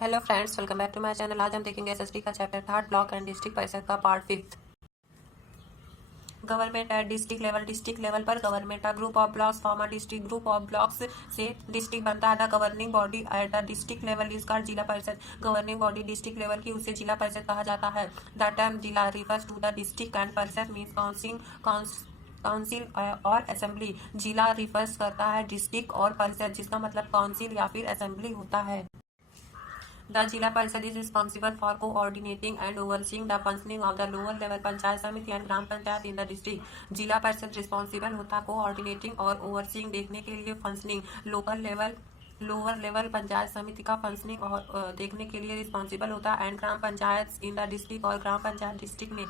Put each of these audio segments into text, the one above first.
Hello friends, welcome back to my channel. आज हम देखेंगे एसएसटी का chapter third block and district परिषद का part 5। Government at district level पर government a group of blocks form a district. Group of blocks से district बनता है। The governing body at the district level is called Zila Parishad. Governing body district level की उसे जिला परिषद कहा जाता है। The term zila refers to the district and parishad means council और असेंबली। जिला रिफर्स करता है डिस्ट्रिक्ट और परिषद, जिसका मतलब काउंसिल या फिर असेंबली होता है। The Jila Parishad is responsible for coordinating and overseeing the functioning of the lower level Panchayat Samiti and Gram Panchayat in the district. जिला परिषद रिस्पॉन्सिबल होता कोऑर्डिनेटिंग और ओवरसीइंग देखने के लिए फंक्शनिंग लोअर लेवल पंचायत समिति का फंक्शनिंग और देखने के लिए रिस्पॉन्सिबल होता है and gram panchayat in the district और ग्राम पंचायत डिस्ट्रिक्ट में।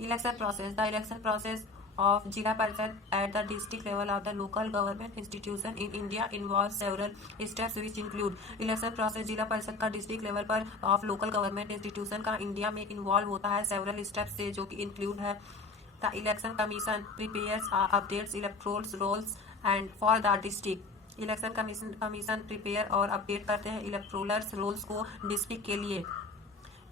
Election process the election process of Jila Parishad at the district level of the local government institution in India involves several steps which include election process। Zila parishad का district level पर of local government institution का India में involve होता है several steps से, जो कि include है the election commission prepares updates electoral rolls and for the district. Election commission prepare और अपडेट करते हैं इलेक्ट्रोलर्स रोल्स को डिस्ट्रिक्ट के लिए।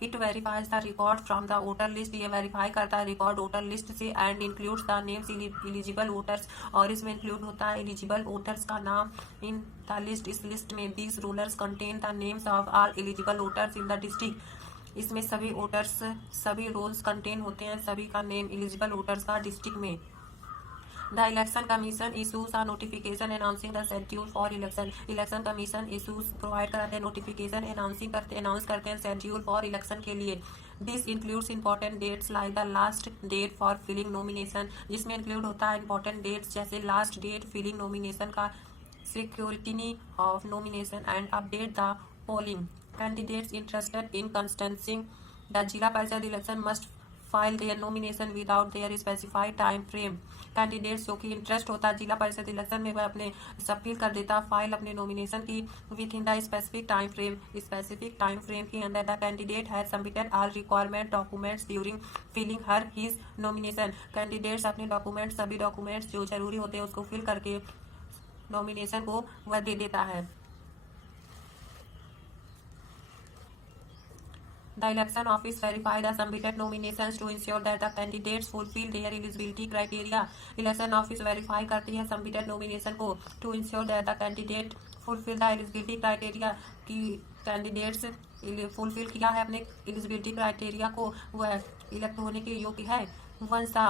It verifies the record from the voter list. ये वेरीफाई करता है रिकॉर्ड वोटर लिस्ट से and includes the names eligible voters, और इसमें इंक्लूड होता है एलिजिबल वोटर्स का नाम इन द लिस्ट। इस लिस्ट में these rulers contain the names of all eligible voters in the district. इसमें सभी रोल्स कंटेन होते हैं, सभी का नेम एलिजिबल वोटर्स का डिस्ट्रिक्ट में। The Election Commission issues a notification announcing the schedule for election। Election commission issues provide कराते हैं नोटिफिकेशन अनाउंस करते हैं शेड्यूल फॉर इलेक्शन के लिए। This includes important dates like the last date for filling nomination. जिसमें include होता है important dates जैसे लास्ट डेट फिलिंग नॉमिनेशन का, security of nomination and update the polling candidates interested in contesting the zila parishad election must file their nomination without their specified time frame. Candidates जो कि interest होता है जिला parishad election में, वह अपने सबमिट कर देता फाइल अपने नॉमिनेशन की within the specific time frame. Specific time frame के अंदर the candidate has submitted all requirement documents during filling her his nomination. Candidates अपने सभी डॉक्यूमेंट्स जो जरूरी होते हैं उसको फिल करके नॉमिनेशन को वह दे देता है। The election office verify the submitted nominations to ensure that the candidates fulfill their eligibility criteria। election office verify करती है submitted nomination को to ensure that the candidate fulfill the eligibility criteria, कि candidates fulfill किया है अपने eligibility criteria को, वह elect होने के योग्य है। Once the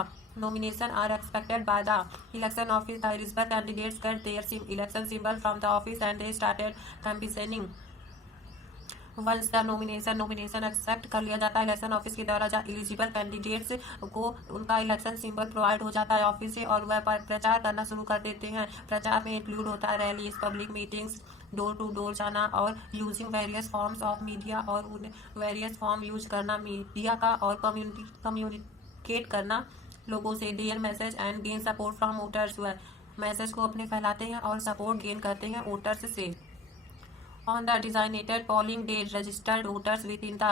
nomination are expected by the election office, the eligible candidates get their election symbol from the office and they started campaigning। Once the nomination accept कर लिया जाता है इलेक्शन ऑफिस के द्वारा, जहाँ एलिजिबल कैंडिडेट्स को उनका election symbol provide हो जाता है ऑफिस से, और वह प्रचार करना शुरू कर देते हैं। प्रचार में इंक्लूड होता है rallies, public meetings, door to door जाना और using various forms of media, और उन वेरियस फॉर्म यूज करना मीडिया का और कम्युनिकेट करना लोगों से। Their message and gain support from voters. वह मैसेज को अपने फैलाते हैं और सपोर्ट गेन करते हैं वोटर्स से। On the designated polling day, registered voters within the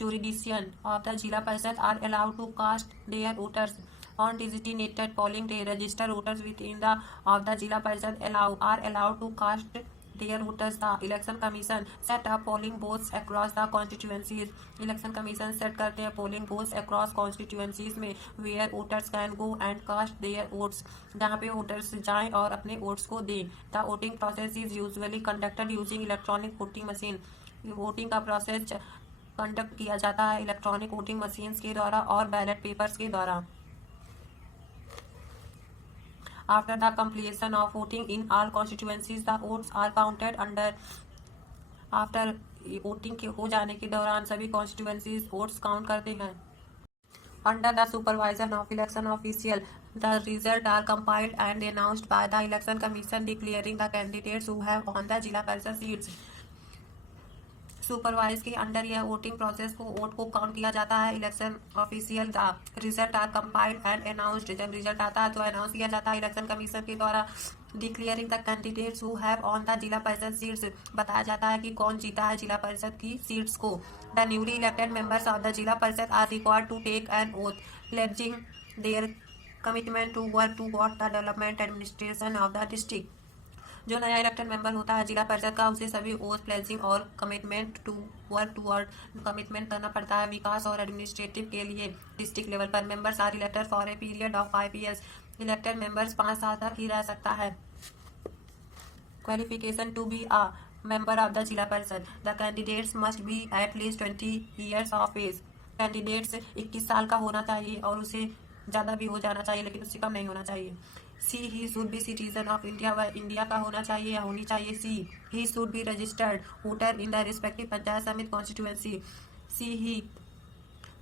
jurisdiction of the Jila Parishad are allowed to cast their voters। On designated polling day, registered voters within the of the Jila Parishad are allowed to cast their voters। The election commission set up polling booths across the constituencies। election commission set करते हैं polling booths across constituencies में, where voters can go and cast their votes, जहाँ पे voters जाएं और अपने votes को दें। the voting process is usually conducted using electronic voting machine। Voting का प्रोसेस कंडक्ट किया जाता है इलेक्ट्रॉनिक वोटिंग मशीन्स के द्वारा और बैलेट पेपर्स के द्वारा। After the completion of voting in all constituencies, the votes are counted under। After voting के हो जाने के दौरान सभी constituencies votes count करते हैं। Under the supervision of election official, the results are compiled and announced by the election commission, declaring the candidates who have won the Jila Parishad seats। Supervise के under यह voting process को vote को count किया जाता है election official. The result are compiled and announced. जब result आता है तो अनाउंस किया जाता है इलेक्शन कमीशन के द्वारा। Declaring the candidates who have on the zila परिषद सीट्स। बताया जाता है कि कौन जीता है जिला परिषद की सीट्स को। The newly elected members of the zila parishad are required to take an oath pledging their commitment to work to the development administration of the district. जो नया इलेक्टेड मेंबर होता है जिला परिषद का, उसे सभी ओथ प्लेजिंग और commitment to work toward commitment करना पड़ता है विकास और एडमिनिस्ट्रेटिव के लिए। डिस्ट्रिक्ट लेवल पर members are elected for a period of 5 years। Elected members 5 साल तक ही रह सकता है। Qualification to be a member of the जिला परिषद, the candidates must be at least 20 years of age। Candidates 21 साल का होना चाहिए और उसे ज़्यादा भी हो जाना चाहिए लेकिन उससे कम नहीं होना चाहिए। She he should be citizen of India, वह इंडिया का होना चाहिए या होनी चाहिए। She he should be registered voter in the respective panchayat samiti constituency, सी ही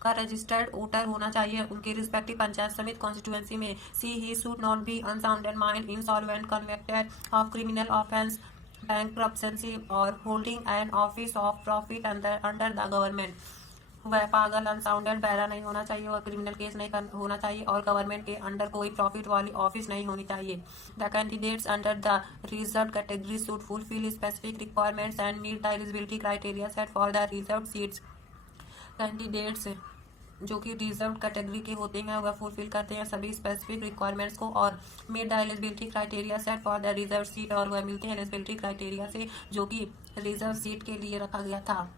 का रजिस्टर्ड वोटर होना चाहिए उनके रिस्पेक्टिव पंचायत समिति कॉन्स्टिट्यूएंसी में। She he should not be unsounded mind, insolvent, convicted of criminal offence, bankruptcy और holding an office of profit under the government. वह पागल, unsounded, बहरा नहीं होना चाहिए और क्रिमिनल केस नहीं होना चाहिए और गवर्नमेंट के अंडर कोई प्रॉफिट वाली ऑफिस नहीं होनी चाहिए। The candidates under the reserve category should fulfil specific requirements and meet the eligibility criteria set for the reserve seats. Candidates जो कि रिजर्व कैटेगरी के होते हैं वह फुलफिल करते हैं सभी स्पेसिफिक रिक्वायरमेंट्स को और meet the eligibility criteria set for the reserve seat, और वह मिलते हैं एलिजिबिलिटी क्राइटेरिया से जो कि रिजर्व सीट के लिए रखा गया था।